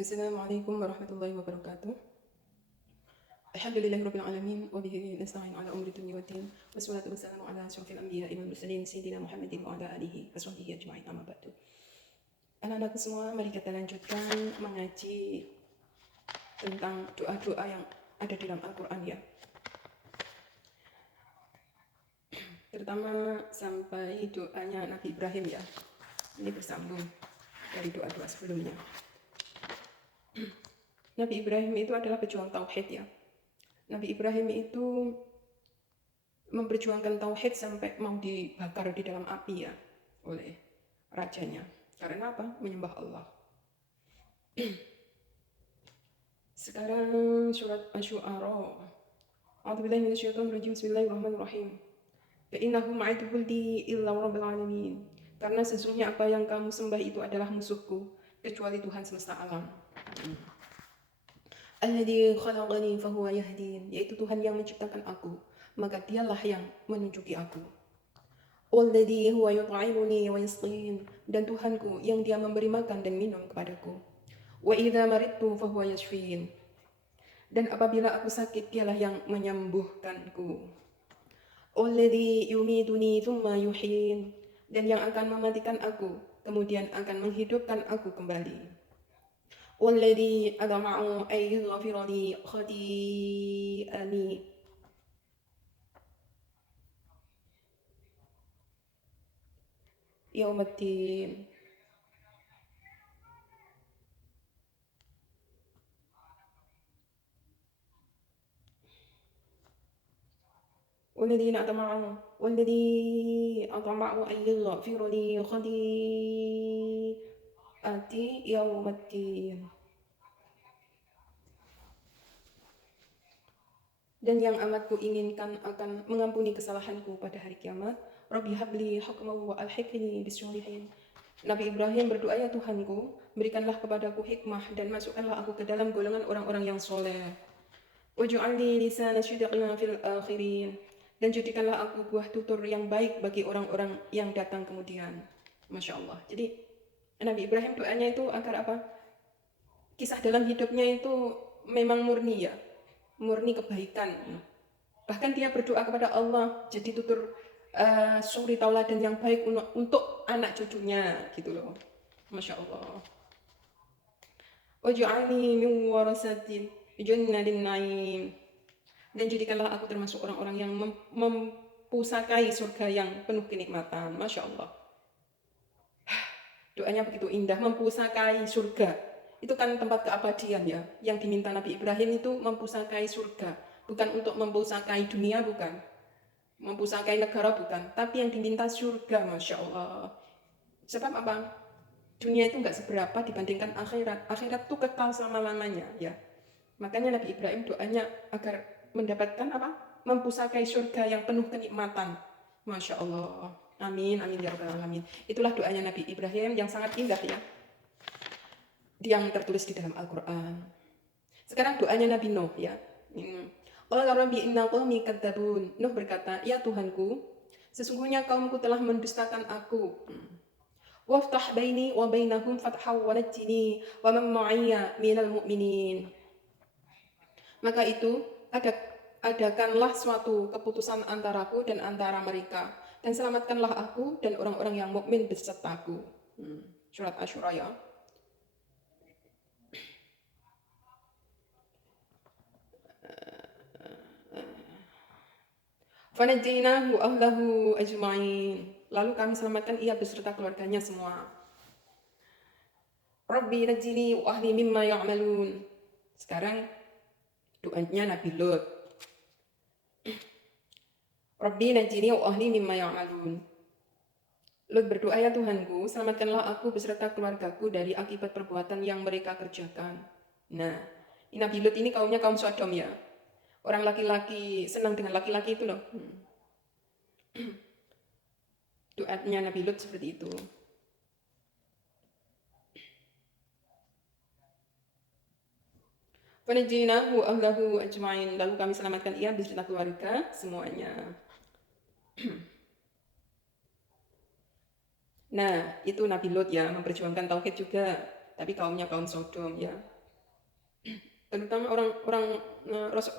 Assalamualaikum warahmatullahi wabarakatuh. Alhamdulillahi rabbil alamin wa bihi nasta'in ala umri dunya waddin. Wassalatu wassalamu ala asyrafil anbiya'i wal mursalin sayyidina Muhammadin wa ala alihi wa sahbihi ajma'in, amma ba'du. Anak-anakku semua, mari kita lanjutkan mengaji tentang doa-doa yang ada di dalam Al-Qur'an ya. Terutama sampai doanya Nabi Ibrahim ya. Ini bersambung dari doa-doa sebelumnya. Nabi Ibrahim itu adalah pejuang tauhid ya. Nabi Ibrahim itu memperjuangkan tauhid sampai mau dibakar di dalam api ya oleh rajanya. Karena apa? Menyembah Allah. Sekarang surat Asy-Syu'ara. A'udzubillahi minasyaitonir rajim. Bismillahirrahmanirrahim. Fa innahu ma'aduwwul li illa rabbil alamin. Karena sesungguhnya apa yang kamu sembah itu adalah musuhku kecuali Tuhan semesta alam. Alladzi khalaqani fahuwa yahdin, yaitu Tuhan yang menciptakan aku, maka dialah yang menunjuki aku. Walladzi huwa yut'imuni wa yasqin, dan Tuhanku yang dia memberi makan dan minum kepadaku. Wa idza maridtu fahuwa yashfin, dan apabila aku sakit dialah yang menyembuhkanku. Walladzi yumituni thumma yuhyin, dan yang akan mematikan aku kemudian akan menghidupkan aku kembali. Walladzi adma'u ay yaghfira li khati'ani yaumiddin. والذي أطمع أن يغفر لي خطيئتي يوم الدين. Dan yang amat ku inginkan akan mengampuni kesalahanku pada hari kiamat. Rabbi habli hukman wa alhiqni bisyolihin. Nabi Ibrahim berdoa, ya Tuhanku, berikanlah kepadaku hikmah dan masukkanlah aku ke dalam golongan orang-orang yang soleh. Waj'alni lisana sidqin fil akhirin, dan jadikanlah aku buah tutur yang baik bagi orang-orang yang datang kemudian. Masya Allah. Jadi Nabi Ibrahim doanya itu agar apa? Kisah dalam hidupnya itu memang murni ya, murni kebaikan. Bahkan dia berdoa kepada Allah jadi tutur suri tauladan yang baik untuk anak cucunya gitu loh. Masya Allah. Waj'alni min warasatil jannatin na'im, dan jadikanlah aku termasuk orang-orang yang mempusakai surga yang penuh kenikmatan. Masya Allah. Doanya begitu indah, mempusakai surga. Itu kan tempat keabadian ya. Yang diminta Nabi Ibrahim itu mempusakai surga. Bukan untuk mempusakai dunia, bukan. Mempusakai negara, bukan. Tapi yang diminta surga, Masya Allah. Sebab apa? Dunia itu nggak seberapa dibandingkan akhirat. Akhirat itu kekal selama-lamanya ya. Makanya Nabi Ibrahim doanya agar mendapatkan apa? Mempusakai surga yang penuh kenikmatan. Masya Allah. Amin, amin ya rabbal alamin. Itulah doanya Nabi Ibrahim yang sangat indah ya, yang tertulis di dalam Al-Quran. Sekarang doanya Nabi Nuh ya. Qala rabbi inna qaumi kadzabun. Nuh berkata, ya Tuhanku, sesungguhnya kaumku telah mendustakan aku. Waftah baini wa bainahum fathaw wa najjini wa man ma'iyya minal mu'minin. Maka itu adakanlah suatu keputusan antaraku dan antara mereka, dan selamatkanlah aku dan orang-orang yang mukmin besertaku. Surat Asy-Syu'ara ya. Fanajjaynahu ahlahu ajma'in. Lalu kami selamatkan ia beserta keluarganya semua. Rabbi najjini wa ahli mimma ya'malun. Sekarang doanya Nabi Lut. Rabbi najjini wa ahli mimma ya'malun. Lut berdoa, ya Tuhanku, selamatkanlah aku beserta keluargaku dari akibat perbuatan yang mereka kerjakan. Nah, Nabi Lut ini kaumnya kaum Sodom ya. Orang laki-laki senang dengan laki-laki itu loh. Doanya Nabi Lut seperti itu. Fanajjaynahu ahlahu ajma'in. Lalu kami selamatkan ia beserta keluarga semuanya. Nah, itu Nabi Lut ya, memperjuangkan tauhid juga. tapi kaumnya kaum Sodom ya. Terutama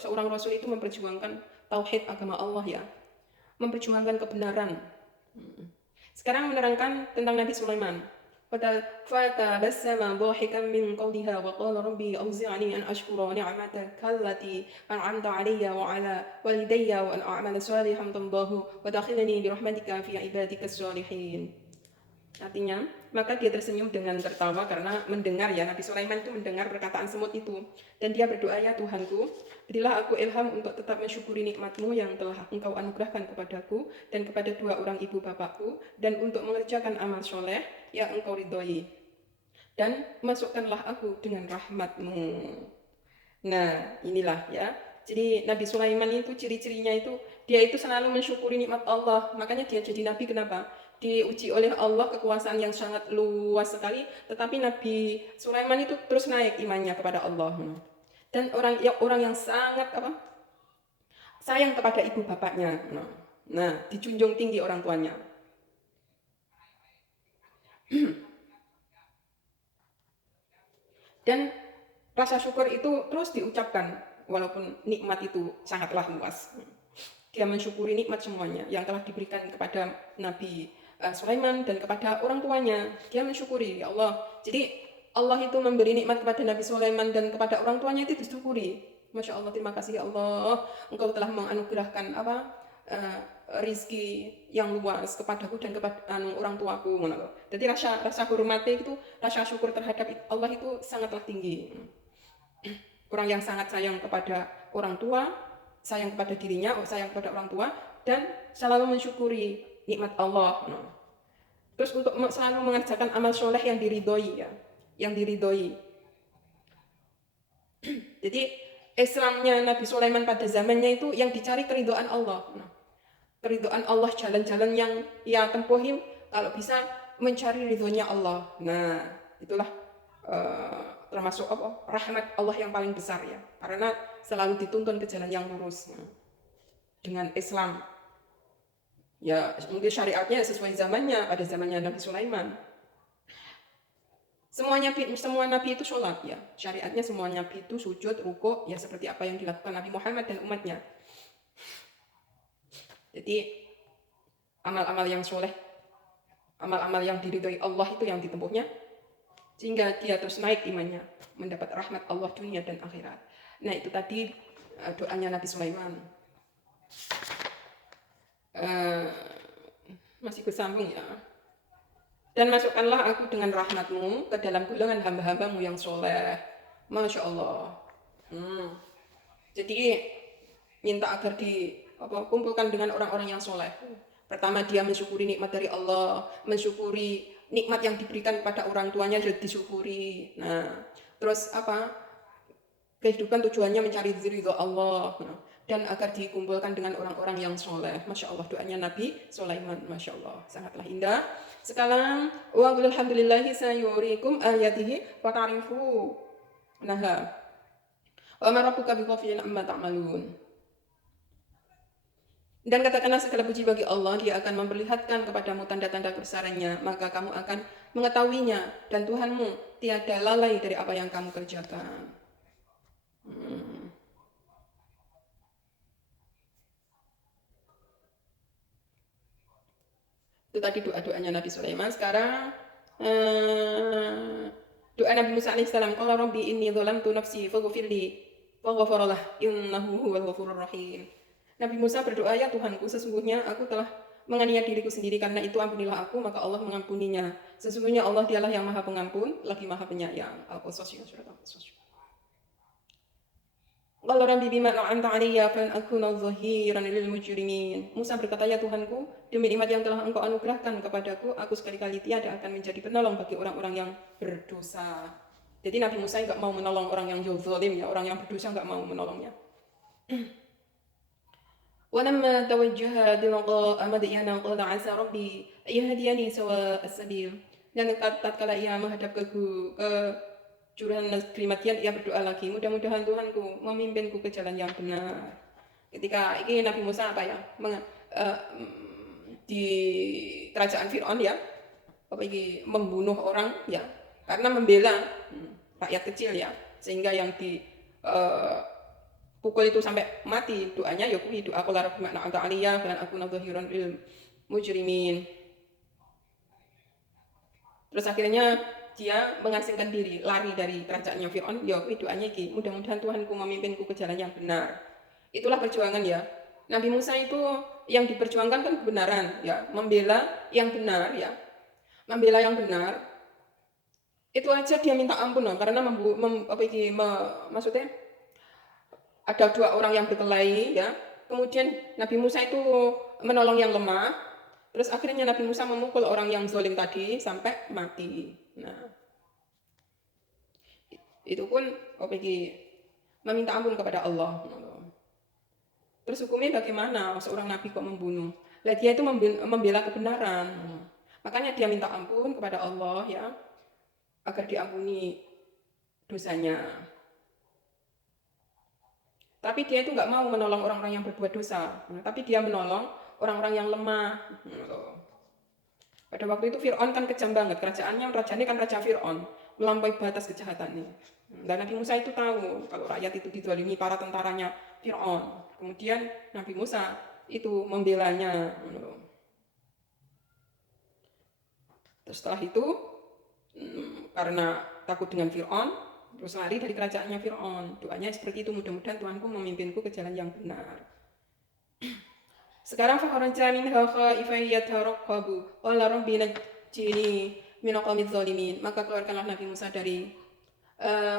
seorang rasul itu memperjuangkan tauhid agama Allah ya, memperjuangkan kebenaran. Sekarang menerangkan tentang Nabi Sulaiman. فَتَبَسَّمَ ضَاحِكًا مِنْ قَوْلِهَا وَقَالَ رَبِّي أَوْزِعْنِي أَنْ أَشْكُرَ نِعْمَتَكَ الَّتِي أَنْعَمْتَ عَلَيَّ وَعَلَى وَالِدَيَّ وَأَنْ أَعْمَلَ صَالِحًا تَرْضَاهُ وَأَدْخِلْنِي بِرَحْمَتِكَ فِي عِبَادِكَ الصَّالِحِينَ. Artinya, maka dia tersenyum dengan tertawa karena mendengar ya, Nabi Sulaiman itu mendengar perkataan semut itu. Dan dia berdoa, ya Tuhanku, berilah aku ilham untuk tetap mensyukuri nikmat-Mu yang telah Engkau anugerahkan kepadaku dan kepada dua orang ibu bapakku, dan untuk mengerjakan amal soleh yang Engkau ridhoi. Dan masukkanlah aku dengan rahmat-Mu. Nah, inilah ya. Jadi Nabi Sulaiman itu ciri-cirinya itu, dia itu selalu mensyukuri nikmat Allah. Makanya dia jadi Nabi, kenapa? Diuji oleh Allah kekuasaan yang sangat luas sekali, tetapi Nabi Sulaiman itu terus naik imannya kepada Allah. Dan orang yang sangat sayang kepada ibu bapaknya. Nah, dijunjung tinggi orang tuanya. Dan rasa syukur itu terus diucapkan walaupun nikmat itu sangatlah luas. Dia mensyukuri nikmat semuanya yang telah diberikan kepada Nabi Sulaiman dan kepada orang tuanya. Dia mensyukuri, ya Allah. Jadi Allah itu memberi nikmat kepada Nabi Sulaiman dan kepada orang tuanya itu disyukuri. Masya Allah, terima kasih ya Allah. Engkau telah menganugerahkan rizki yang luas kepadaku dan kepada orang tuaku. Jadi rasa hormatnya itu, rasa syukur terhadap Allah itu sangatlah tinggi. Orang yang sangat sayang kepada orang tua, sayang kepada dirinya, sayang kepada orang tua, dan selalu mensyukuri nikmat Allah. Terus untuk selalu mengerjakan amal soleh yang diridhoi ya, yang diridhoi. Jadi Islamnya Nabi Sulaiman pada zamannya itu yang dicari keridhaan Allah. Keridhaan Allah, jalan-jalan yang ia tempuhi kalau bisa mencari ridhonya Allah. Nah, itulah termasuk rahmat Allah yang paling besar ya, karena selalu dituntun ke jalan yang lurus dengan Islam. Ya, mungkin syariatnya sesuai zamannya, pada zamannya Nabi Sulaiman. Semua nabi itu sholat ya, syariatnya semua nabi itu sujud, ruku, ya seperti apa yang dilakukan Nabi Muhammad dan umatnya. Jadi amal-amal yang soleh, amal-amal yang diridhoi Allah itu yang ditempuhnya, sehingga dia terus naik imannya, mendapat rahmat Allah dunia dan akhirat. Nah, itu tadi doanya Nabi Sulaiman. Masih bersambung ya. Dan masukkanlah aku dengan rahmat-Mu ke dalam golongan hamba-hamba-Mu yang soleh. Masya Allah. Jadi minta agar dikumpulkan dengan orang-orang yang soleh. Pertama, dia mensyukuri nikmat dari Allah, mensyukuri nikmat yang diberikan kepada orang tuanya sudah disyukuri. Nah, terus kehidupan tujuannya mencari ridho Allah. Dan agar dikumpulkan dengan orang-orang yang soleh. Masya Allah, doanya Nabi Sulaiman, Masya Allah, sangatlah indah. Sekarang, walhamdulillahi sayurikum ayatihi wa ta'rifu naha wa ma rabbuka bighafilin amma ta'malun. Dan katakanlah segala puji bagi Allah, Dia akan memperlihatkan kepadamu tanda-tanda kebesarannya, maka kamu akan mengetahuinya, dan Tuhanmu tiada lalai dari apa yang kamu kerjakan. Itu tadi doa-doanya Nabi Sulaiman. Sekarang doa Nabi Musa alaihissalam. Qala rabbi inni dhalamtu nafsi faghfirli faghfara lah innahu huwal ghafurur rahim. Nabi Musa berdoa, ya Tuhanku, sesungguhnya aku telah menganiaya diriku sendiri, karena itu ampunilah aku, maka Allah mengampuninya. Sesungguhnya Allah dialah yang maha pengampun, lagi maha penyayang. Al-Qasas, surat Al-Qasas. Qala rabbi bima an'amta 'alayya falan akuna dhahiran lil mujrimin. Musa berkata, ya Tuhanku, demi nikmat yang telah Engkau anugerahkan kepadaku, aku sekali-kali tiada akan menjadi penolong bagi orang-orang yang berdosa. Jadi Nabi Musa enggak mau menolong orang yang zalim ya, orang yang berdosa enggak mau menolongnya. Walamma tawajjaha tilqa madyana qala 'asa rabbi yahdiyani sawa as-sabil. Dan tatkala ia menghadap ke Jurahan negeri Madian, ia berdoa lagi, mudah-mudahan Tuhanku memimpinku ke jalan yang benar. Ketika ini Nabi Musa di kerajaan Fir'aun ya, membunuh orang ya, karena membela rakyat kecil ya, sehingga yang di pukul itu sampai mati, doanya ya kuwi doa qul rabbi ma'na anta aliyah dan aku nadhiran lil mujrimin. Terus akhirnya dia mengasingkan diri, lari dari kerajaannya Fir'aun. Ya kuwi doanya iki, mudah-mudahan Tuhanku memimpinku ke jalan yang benar. Itulah perjuangan ya. Nabi Musa itu yang diperjuangkan kan kebenaran ya, membela yang benar ya. Membela yang benar. Itu aja dia minta ampun loh, karena maksudnya ada 2 orang yang berkelahi ya. Kemudian Nabi Musa itu menolong yang lemah. Terus akhirnya Nabi Musa memukul orang yang zalim tadi sampai mati. Nah, itu pun meminta ampun kepada Allah. Terus hukumnya bagaimana seorang nabi kok membunuh? Lah dia itu membela kebenaran. Makanya dia minta ampun kepada Allah ya, agar diampuni dosanya. Tapi dia itu nggak mau menolong orang-orang yang berbuat dosa. Tapi dia menolong orang-orang yang lemah. Pada waktu itu Fir'aun kan kejam banget. Rajanya kan Raja Fir'aun. Melampaui batas kejahatannya. Dan Nabi Musa itu tahu kalau rakyat itu dizalimi para tentaranya Fir'aun. Kemudian Nabi Musa itu membelanya. Terus setelah itu karena takut dengan Fir'aun, terus lari dari kerajaannya Fir'aun. Doanya seperti itu, mudah-mudahan Tuhanku memimpinku ke jalan yang benar. Sekarang fakharaja minha khaifan yatarqabu qala rabbi najjini minal qaumiz zalimin. Maka keluarkanlah Nabi Musa dari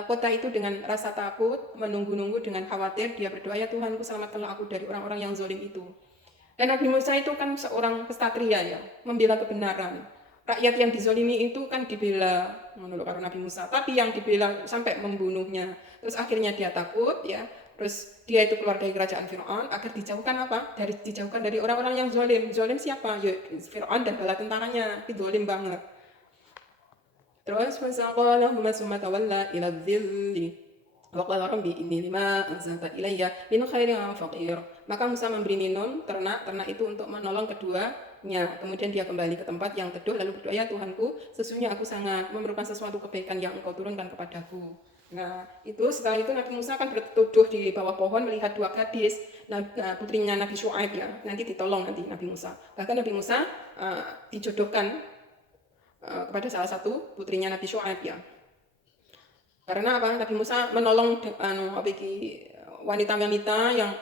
kota itu dengan rasa takut, menunggu-nunggu dengan khawatir. Dia berdoa, ya Tuhanku selamatkanlah aku dari orang-orang yang zalim itu. Dan Nabi Musa itu kan seorang kesatria ya, membela kebenaran. Rakyat yang dizalimi itu kan dibela menurut Nabi Musa, tapi yang dibela sampai membunuhnya. Terus akhirnya dia takut ya. Terus dia itu keluar dari kerajaan Fir'aun agar dijauhkan apa? Dijauhkan dari orang-orang yang zalim. Zalim siapa? Ya Fir'aun dan bala tentaranya. Itu zalim banget. Terus fasaqalahuma summa tawalla ila dhilli wa qala rabbi inni lima anzalta ilayya min khairin faqir. Maka Musa memberi minum ternak itu untuk menolong keduanya. Kemudian dia kembali ke tempat yang teduh lalu berdoa, ya Tuhanku, sesungguhnya aku sangat memerlukan sesuatu kebaikan yang Engkau turunkan kepadaku. Nah, setelah itu Nabi Musa kan berteduh di bawah pohon melihat 2 gadis, putrinya Nabi Syuaib ya, nanti ditolong nanti Nabi Musa. Bahkan Nabi Musa dijodohkan kepada salah satu putrinya Nabi Syuaib ya. Karena apa? Nabi Musa menolong wanita-wanita yang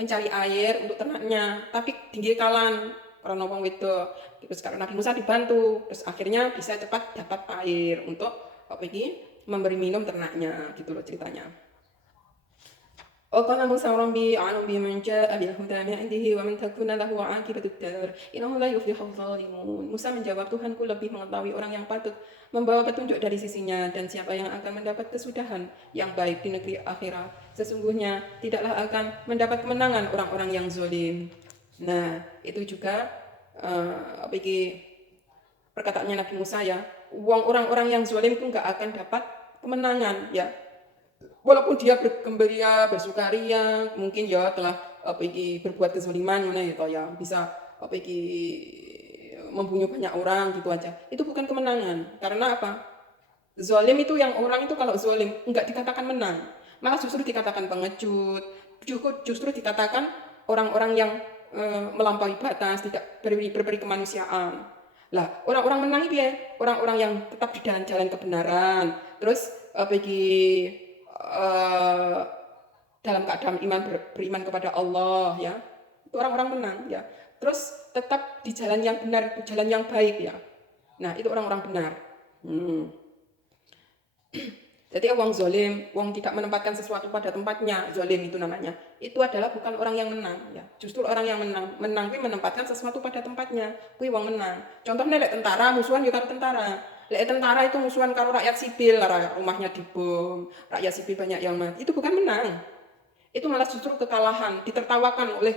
mencari air untuk ternaknya, tapi tinggi kalan karena wong wedok. Terus karena Nabi Musa dibantu, terus akhirnya bisa cepat dapat air untuk memberi minum ternaknya, gitu loh ceritanya. Qala Musa rabbi a'lam biman jaa'a bil huda min 'indihi wa man takuna lahu 'aqibatud dar innahu la yuflihul zalimun. Musa menjawab, Tuhanku lebih mengetahui orang yang patut membawa petunjuk dari sisinya dan siapa yang akan mendapat kesudahan yang baik di negeri akhirat. Sesungguhnya tidaklah akan mendapat kemenangan orang-orang yang zalim. Nah, itu juga perkataannya Nabi Musa ya. Orang-orang yang zalim itu enggak akan dapat kemenangan ya. Walaupun dia bergembira, bersukaria, mungkin ya telah berbuat kezaliman ya bisa membunuh banyak orang gitu aja. Itu bukan kemenangan. Karena apa? Zalim itu yang orang itu kalau zalim enggak dikatakan menang, malah justru dikatakan pengecut, justru dikatakan orang-orang yang melampaui batas, tidak berberi kemanusiaan. Lah, orang-orang menang itu ya, orang-orang yang tetap di jalan kebenaran, terus dalam keadaan beriman kepada Allah ya, itu orang-orang menang ya. Terus tetap di jalan yang benar, jalan yang baik ya. Nah, itu orang-orang benar. Jadi orang zalim, orang tidak menempatkan sesuatu pada tempatnya, zalim itu namanya. Itu adalah bukan orang yang menang ya. Justru orang yang menang itu menempatkan sesuatu pada tempatnya. Kuwi wong menang. Contohnya lek tentara musuhan yo karo tentara. Lek tentara itu musuhan karo rakyat sipil, rumahnya dibom, rakyat sipil banyak yang mati. Itu bukan menang. Itu malah justru kekalahan, ditertawakan oleh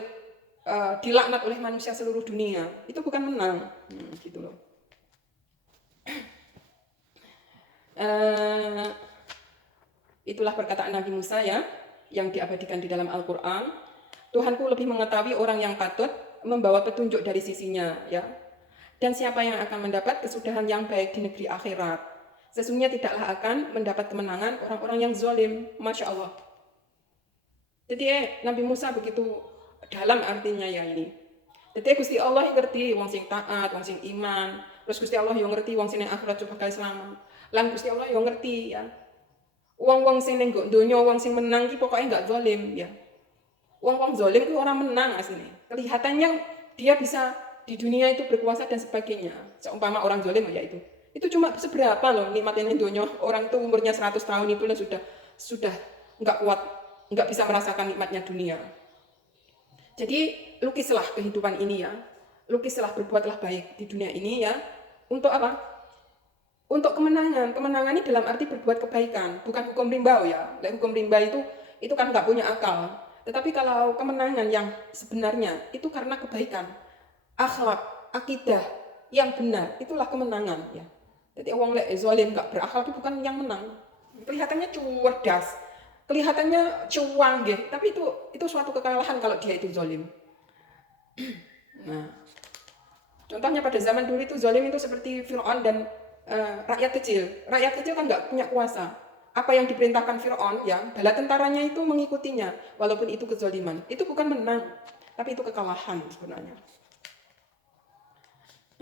dilaknat oleh manusia seluruh dunia. Itu bukan menang. Gitu loh. Itulah perkataan Nabi Musa ya, yang diabadikan di dalam Al-Quran. Tuhanku lebih mengetahui orang yang patut membawa petunjuk dari sisinya ya. Dan siapa yang akan mendapat kesudahan yang baik di negeri akhirat. Sesungguhnya tidaklah akan mendapat kemenangan orang-orang yang zalim. Masya Allah. Jadi Nabi Musa begitu dalam artinya ya ini. Jadi Gusti Allah yang ngerti wong sing taat, wong sing iman. Terus Gusti Allah yang ngerti wong sing ning akhirat coba selamat. Lan Gusti Allah yang ngerti ya. Wong-wong sing ning donya, wong sing menang ki pokoknya enggak zalim ya. Wong-wong zalim itu orang menang aslinya. Kelihatannya dia bisa di dunia itu berkuasa dan sebagainya. Seumpama orang zalim ya itu. Itu cuma seberapa loh nikmatin dunia. Orang tuh umurnya 100 tahun itu lah sudah enggak kuat, enggak bisa merasakan nikmatnya dunia. Jadi lukislah kehidupan ini ya. Lukislah, berbuatlah baik di dunia ini ya. Untuk apa? Untuk kemenangan. Kemenangan ini dalam arti berbuat kebaikan, bukan hukum rimba ya. Hukum rimba itu kan nggak punya akal. Tetapi kalau kemenangan yang sebenarnya itu karena kebaikan, akhlak, akidah yang benar, itulah kemenangan ya. Jadi orang lek zalim nggak berakhlak itu bukan yang menang. Kelihatannya cerdas, kelihatannya cuang gitu, tapi itu suatu kekalahan kalau dia itu zalim. Nah, contohnya pada zaman dulu itu zalim itu seperti Fir'aun dan rakyat kecil. Rakyat kecil kan nggak punya kuasa. Apa yang diperintahkan Fir'aun ya, bala tentaranya itu mengikutinya, walaupun itu kezaliman. Itu bukan menang, tapi itu kekalahan sebenarnya.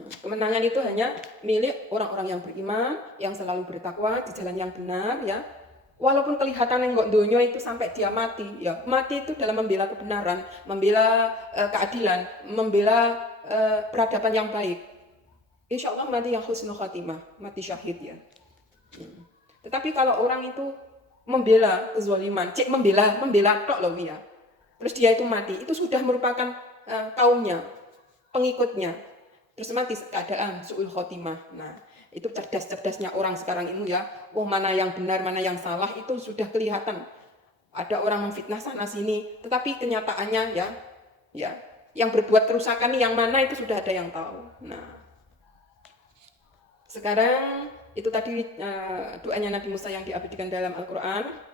Kemenangan itu hanya milik orang-orang yang beriman, yang selalu bertakwa di jalan yang benar ya. Walaupun kelihatan enggak dunia itu sampai dia mati ya. Mati itu dalam membela kebenaran, membela keadilan, membela peradaban yang baik. Insya Allah mati yang husnul khatimah, mati syahid ya. Tetapi kalau orang itu membela kezaliman, membela tok loh ya. Terus dia itu mati, itu sudah merupakan kaumnya, pengikutnya. Terus mati keadaan su'ul khotimah. Nah, itu cerdas-cerdasnya orang sekarang ini ya. Mana yang benar, mana yang salah itu sudah kelihatan. Ada orang memfitnah sana sini, tetapi kenyataannya ya, yang berbuat kerusakan yang mana itu sudah ada yang tahu. Nah, sekarang itu tadi doanya Nabi Musa yang diabadikan dalam Al-Quran.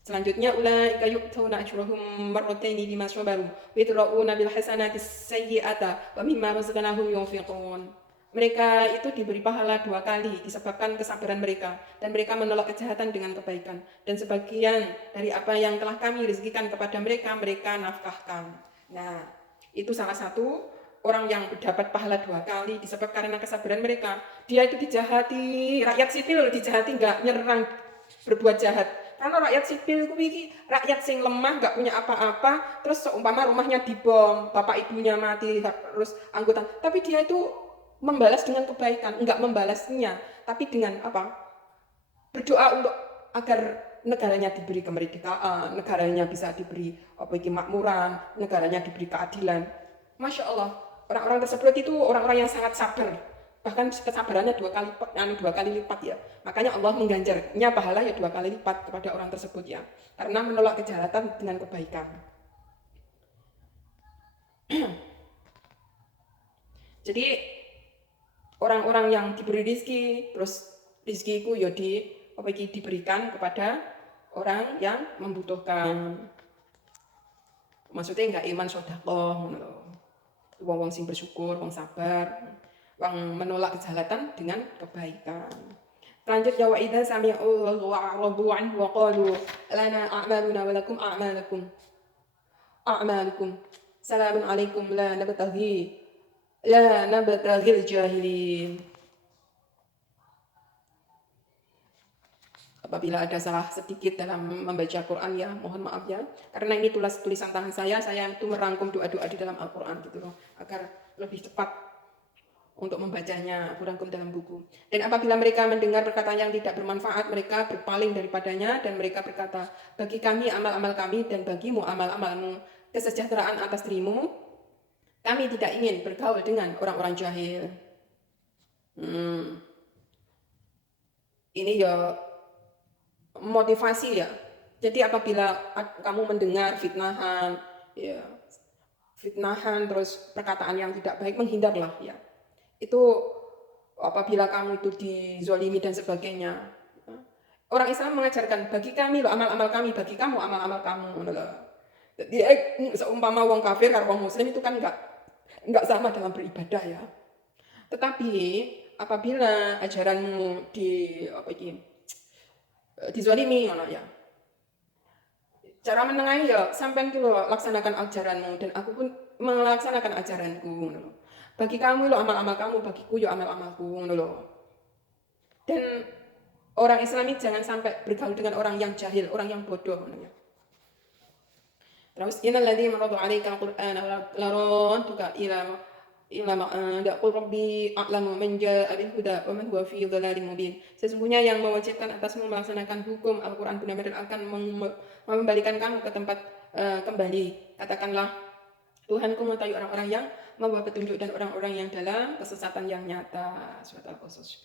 Selanjutnya ulaika yu'tawna ajrahum marrataini bima sabaru wa yadra'una bil hasanati sayyi'ata wa mimma razaqnahum yunfiqun. Mereka itu diberi pahala 2 kali disebabkan kesabaran mereka dan mereka menolak kejahatan dengan kebaikan dan sebagian dari apa yang telah kami rezekikan kepada mereka nafkahkan. Nah, itu salah satu orang yang mendapat pahala 2 kali disebabkan karena kesabaran mereka. Dia itu dijahati, rakyat sipil dijahati enggak nyerang berbuat jahat. Karena rakyat sipil itu rakyat sing lemah, nggak punya apa-apa, terus seumpama rumahnya dibom, bapak ibunya mati, terus anggota. Tapi dia itu membalas dengan kebaikan, nggak membalasnya, tapi dengan apa? Berdoa untuk agar negaranya diberi kemerdekaan, negaranya bisa diberi kemakmuran, negaranya diberi keadilan. Masya Allah, orang-orang tersebut itu orang-orang yang sangat sabar. Bahkan kesabarannya 2 kali lipat ya. Makanya Allah mengganjarnya pahala ya 2 kali lipat kepada orang tersebut ya. Karena menolak kejahatan dengan kebaikan. Jadi orang-orang yang diberi rezeki, terus rezeki itu ya diberikan kepada orang yang membutuhkan. Maksudnya enggak iman sedekah ngono. Wong sing bersyukur, wong sabar. Menolak kejahatan dengan kebaikan. Selanjutnya wa idza sami'u ghadbu anhu wa qalu lana a'maluna wa lakum a'malukum salamun alaikum la nabtaghil jahilin. Apabila ada salah sedikit dalam membaca Quran ya, mohon maaf ya. Karena ini tulisan tangan saya itu merangkum doa-doa di dalam Al-Quran gitu loh, agar lebih cepat untuk membacanya, kurangkum dalam buku. Dan apabila mereka mendengar perkataan yang tidak bermanfaat, mereka berpaling daripadanya dan mereka berkata, bagi kami amal-amal kami dan bagimu amal-amalmu, kesejahteraan atas dirimu, kami tidak ingin bergaul dengan orang-orang jahil. Ini ya motivasi ya. Jadi apabila kamu mendengar fitnahan terus perkataan yang tidak baik, menghindarlah ya. Itu apabila kamu itu dizolimi dan sebagainya. Orang Islam mengajarkan bagi kami loh amal-amal kami, bagi kamu amal-amal kamu. Jadi seumpama wong kafir karo wong muslim itu kan enggak sama dalam beribadah ya. Tetapi apabila ajaranmu dizalimi ngono ya. Cara menengahi ya sampean ki lho laksanakan ajaranmu dan aku pun melaksanakan ajaranku ngono lho. Bagi kamu lho amal-amal kamu, bagiku yo amal-amalku ngono lho. Dan orang Islami jangan sampai bergaul dengan orang yang jahil, orang yang bodoh ngono ya. Terus innal ladzina maradu 'alaika al-Qur'ana laradduka ila ma'ad qul rabbi a'lamu man jaa'a bil huda wa man huwa fi dhalalin mubin. Sesungguhnya yang mewajibkan atasmu melaksanakan hukum Al-Qur'an benar-benar akan mengembalikan kamu ke tempat kembali. Katakanlah, Tuhanku mengetahui orang-orang yang membawa petunjuk dan orang-orang yang dalam kesesatan yang nyata. Surat Al-Qasas.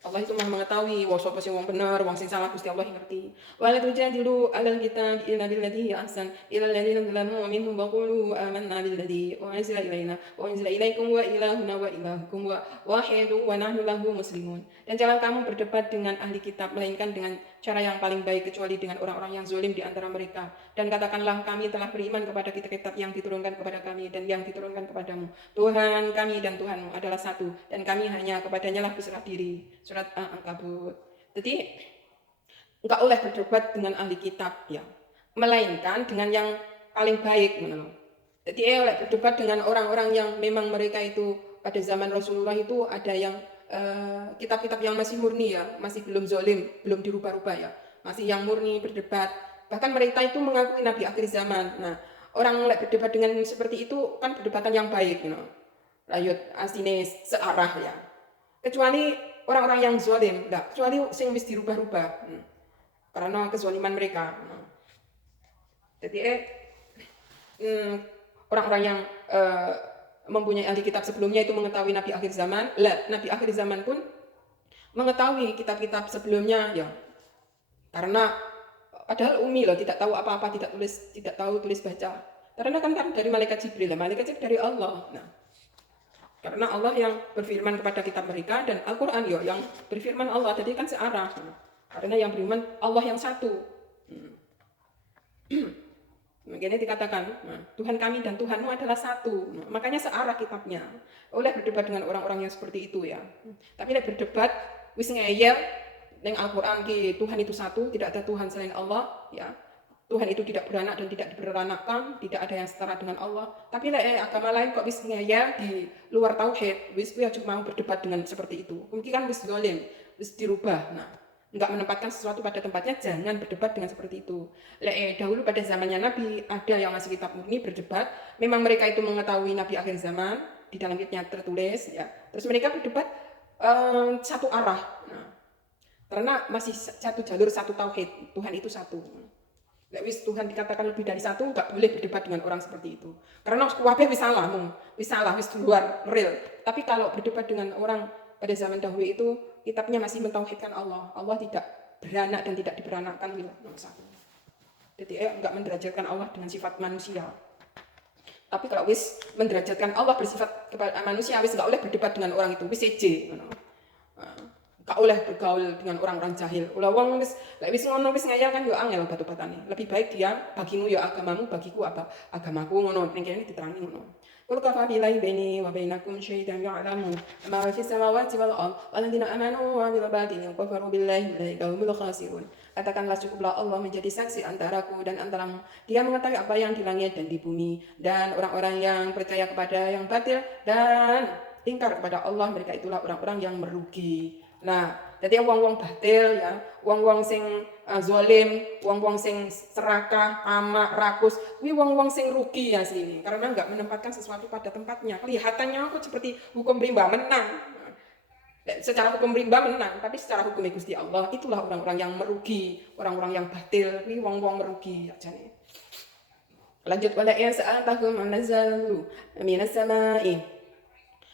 Allah itu maha mengetahui sapa sing wong bener, wong sing salah Gusti Allah ngerti. Wala tujadilu 'alal kitabi illa billati hiya ahsan illa alladziina zalamu minhum wa qulu amanna billadzi unzila ilaina wa unzila ilaikum wa ilahuna wa ilahukum wahidun wa nahnu lahu muslimun. Dan jangan kamu berdebat dengan ahli kitab melainkan dengan cara yang paling baik kecuali dengan orang-orang yang zalim di antara mereka. Dan katakanlah kami telah beriman kepada kitab-kitab yang diturunkan kepada kami dan yang diturunkan kepadamu. Tuhan kami dan Tuhanmu adalah satu dan kami hanya kepadanya lah berserah diri. Surat Al-Ankabut. Jadi enggak boleh berdebat dengan ahli kitab ya, melainkan dengan yang paling baik menurut. Jadi oleh berdebat dengan orang-orang yang memang mereka itu pada zaman Rasulullah itu ada yang kitab-kitab yang masih murni ya, masih belum zalim, belum dirubah-rubah ya, masih yang murni berdebat. Bahkan mereka itu mengakui Nabi akhir zaman. Nah, orang mulai berdebat dengan seperti itu kan perdebatan yang baik, Rayut asine searah ya. Kecuali orang-orang yang zalim, kecuali sing wis dirubah-rubah karena kezaliman mereka. Jadi orang-orang yang mempunyai ahli kitab sebelumnya itu mengetahui Nabi akhir zaman, Nabi akhir zaman pun mengetahui kitab-kitab sebelumnya ya. Karena padahal umi loh, tidak tahu apa-apa, tidak tahu tulis baca. Karena kan dari malaikat Jibril, malaikat Jibril dari Allah. Nah, karena Allah yang berfirman kepada kitab mereka dan Al-Quran yang berfirman Allah, jadi kan searah. Karena yang beriman Allah yang satu. Makanya dikatakan, Tuhan kami dan Tuhanmu adalah satu. Makanya searah kitabnya. Oleh berdebat dengan orang-orang yang seperti itu ya. Tapi oleh berdebat, wis ngeyel, neng Al-Quran ki Tuhan itu satu, tidak ada Tuhan selain Allah ya. Tuhan itu tidak beranak dan tidak diperanakkan, tidak ada yang setara dengan Allah. Tapi agama lain kok bisa ngeyel di luar tauhid, wis cuma mau berdebat dengan seperti itu. Mungkin kan wis zalim, wis dirubah. Nah, enggak menempatkan sesuatu pada tempatnya, jangan berdebat dengan seperti itu. Dahulu pada zamannya Nabi ada yang masih kitab murni berdebat. Memang mereka itu mengetahui Nabi akhir zaman, di dalam kitabnya tertulis ya. Terus mereka berdebat satu arah. Nah, karena masih satu jalur, satu tauhid, Tuhan itu satu. Wis Tuhan dikatakan lebih dari satu, nggak boleh berdebat dengan orang seperti itu. Karena kuwabe wis salah, wis luar real. Tapi kalau berdebat dengan orang pada zaman dahulu itu, kitabnya masih mentauhidkan Allah. Allah tidak beranak dan tidak diperanakkan Jadi nggak menderajatkan Allah dengan sifat manusia. Tapi kalau wis menderajatkan Allah bersifat kepada manusia, wis nggak boleh berdebat dengan orang itu, wis seje. Gak oleh bergaul dengan orang-orang jahil. Ulah wong wis ngono wis ngeyel kan yo angel batu-batane. Lebih baik dia bagimu ya agamamu, bagiku apa agamaku ngono. Ning kene diterangi ngono. Qul kafa billahi baini wa bainakum syaitan ya'lamu ma fis samawati wal ardh walladzina amanu wa bil batili kafaru billahi ulaika humul khasirun. Katakanlah cukuplah Allah menjadi saksi antaraku dan antaramu. Dia mengetahui apa yang di langit dan di bumi, dan orang-orang yang percaya kepada yang batil dan ingkar kepada Allah, mereka itulah orang-orang yang merugi. Nah, jadi wong-wong batil ya, wong-wong sing zalim, wong-wong sing serakah, amak, rakus, kuwi wong-wong sing rugi ya sini, karena enggak menempatkan sesuatu pada tempatnya. Kelihatannya aku seperti hukum rimba menang. Secara hukum rimba menang, tapi secara hukum Gusti Allah itulah orang-orang yang merugi, orang-orang yang batil, kuwi wong-wong merugi ajane. Lanjut, wala ya sa'atahum anzalu minas sama'i